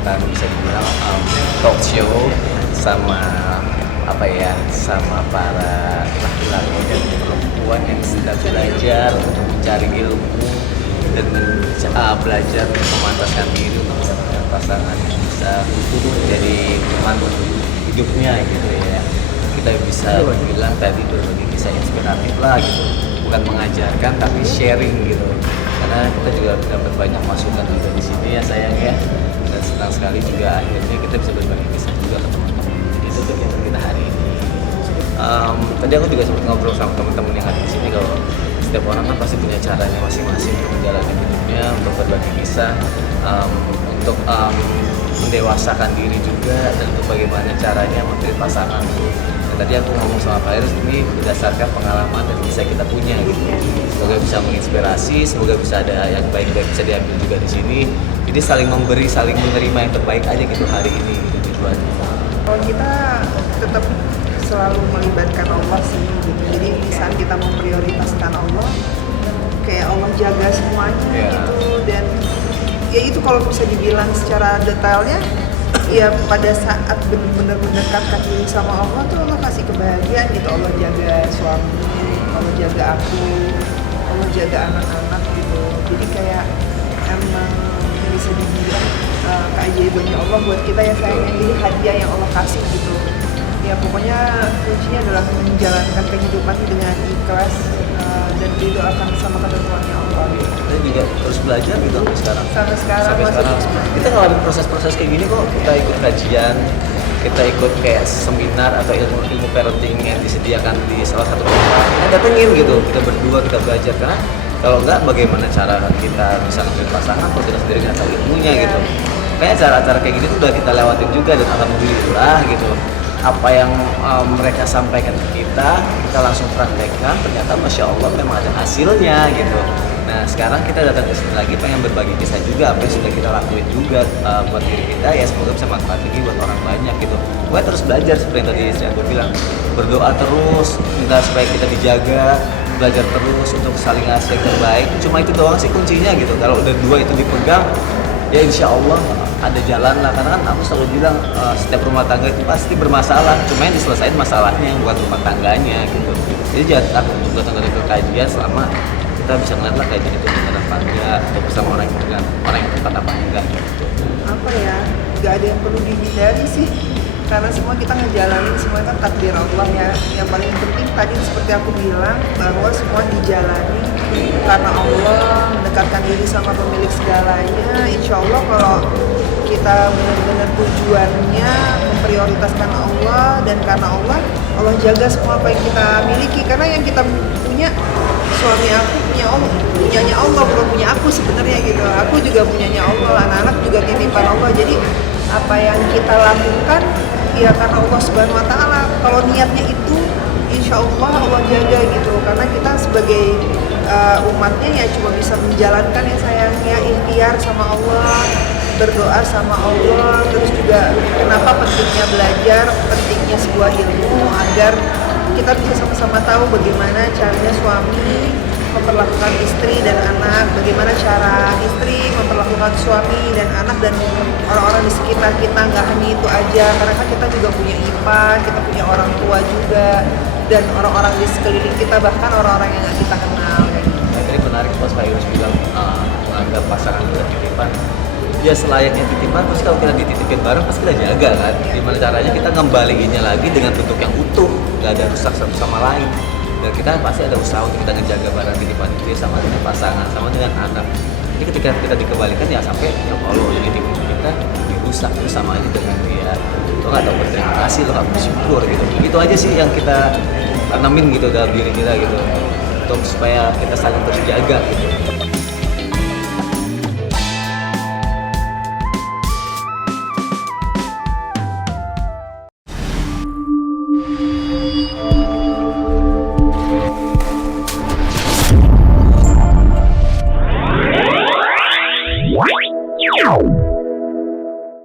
tentang bisa dibilang talk show sama sama para laki-laki dan perempuan yang sedang belajar untuk mencari ilmu dan belajar untuk memantaskan diri untuk mendapatkan pasangan yang bisa menjadi teman hidupnya gitu ya. Kita bisa bilang tadi berbagi kisah inspiratif lah gitu, bukan mengajarkan tapi sharing gitu, karena kita juga dapat banyak masukan juga di sini ya sayang ya, dan senang sekali juga akhirnya kita bisa berbagi kisah juga ke teman-teman. Jadi itu kegiatan kita hari ini. Tadi aku juga sempat ngobrol sama teman-teman yang ada di sini kalau setiap orang kan pasti punya caranya masing-masing untuk menjalani hidupnya, untuk berbagi kisah, untuk mendewasakan diri juga, dan untuk bagaimana caranya memilih pasangan. Dan tadi aku ngomong sama Pak Iris, ini berdasarkan pengalaman dan kisah kita punya gitu. Semoga bisa menginspirasi, semoga bisa ada yang baik-baik bisa diambil juga di sini. Jadi saling memberi, saling menerima yang terbaik aja gitu hari ini gitu tujuannya. Kalau kita tetap selalu melibatkan Allah sih gitu. Jadi di saat kita memprioritaskan Allah, kayak Allah jaga semuanya gitu. Dan ya itu kalau bisa dibilang secara detailnya, ya pada saat benar-benar mendekatkan diri sama Allah tuh Allah kasih kebahagiaan gitu. Allah jaga suami, Allah jaga aku, Allah jaga anak-anak gitu. Jadi kayak emang bisa dibilang keajaibannya Allah buat kita ya sayangnya. Jadi hadiah yang Allah kasih gitu. Ya pokoknya kuncinya adalah menjalankan kehidupan dengan ikhlas dan didoakan sama ketentuannya Allah. Kita juga terus belajar gitu sampai sekarang. Sampai sekarang Kita ngalamin proses-proses kayak gini kok. Kita ikut kajian, kita ikut kayak seminar atau ilmu parenting yang disediakan di salah satu tempat. Kita datengin gitu, kita berdua kita belajar, karena kalau enggak bagaimana cara kita bisa ngambil pasangan kalau kita sendiri nggak tahu ilmunya gitu. Kayak acara-acara kayak gini tuh udah kita lewatin juga, dan alhamdulillah gitu. Apa yang mereka sampaikan ke kita langsung praktekkan, ternyata Masya Allah memang ada hasilnya gitu. Nah sekarang kita datang ke sini lagi pengen berbagi kisah juga, apa yang sudah kita lakuin juga buat diri kita, ya semoga bisa manfaat lagi buat orang banyak gitu. Gue terus belajar seperti yang tadi istri aku bilang, berdoa terus, minta supaya kita dijaga, belajar terus untuk saling ngasih yang terbaik. Cuma itu doang sih kuncinya gitu, kalau udah dua itu dipegang, ya insya Allah ada jalan lah. Karena kan aku selalu bilang setiap rumah tangga itu pasti bermasalah, cuma yang diselesain masalahnya bukan rumah tangganya gitu. Jadi jangan takut untuk datang ke kajian selama kita bisa ngeliat lah kajian itu benar apa enggak, atau bersama orang yang tepat apa enggak gitu. Apa ya, nggak ada yang perlu dihindari sih, karena semua kita ngejalanin semua kan takdir Allah ya. Yang paling penting tadi seperti aku bilang, bahwa semua dijalani karena Allah, mendekatkan diri sama pemilik segalanya. Insya Allah kalau kita benar-benar tujuannya memprioritaskan Allah, dan karena Allah jaga semua apa yang kita miliki. Karena yang kita punya, suami aku punya Allah, punyanya Allah, bukan punya aku sebenarnya gitu. Aku juga punyanya Allah, anak-anak juga titipan Allah. Jadi apa yang kita lakukan ya karena Allah Subhanahu Wa Taala. Kalau niatnya itu, insya Allah Allah jaga gitu. Karena kita sebagai umatnya ya cuma bisa menjalankan ya sayangnya, ikhtiar sama Allah, berdoa sama Allah. Terus juga kenapa pentingnya belajar, pentingnya sebuah ilmu, agar kita bisa sama-sama tahu bagaimana caranya suami memperlakukan istri dan anak, bagaimana cara istri memperlakukan suami dan anak dan orang-orang di sekitar kita. Nggak hanya itu aja, karena kan kita juga punya ipar, kita punya orang tua juga, dan orang-orang di sekeliling kita, bahkan orang-orang yang nggak kita kenal. Nah, tadi menarik pas Pak Yunus bilang menganggap pasangan itu titipan. Ya selayaknya titipan, terus kalau kita dititipin bareng pasti kita jaga kan. Gimana caranya kita ngembaliinnya lagi dengan bentuk yang utuh, nggak ada rusak satu sama lain. Dan kita pasti ada usaha untuk kita ngejaga barang titipan itu sama dengan pasangan, sama dengan anak. Jadi ketika kita dikembalikan ya sampai ya Allah yang titipin kita dirusak, itu sama aja dengan dia. Lo nggak tahu berterima kasih, lo nggak bersyukur gitu. Itu aja sih yang kita tanamin gitu dalam diri kita gitu, untuk supaya kita saling terjaga gitu. Wow.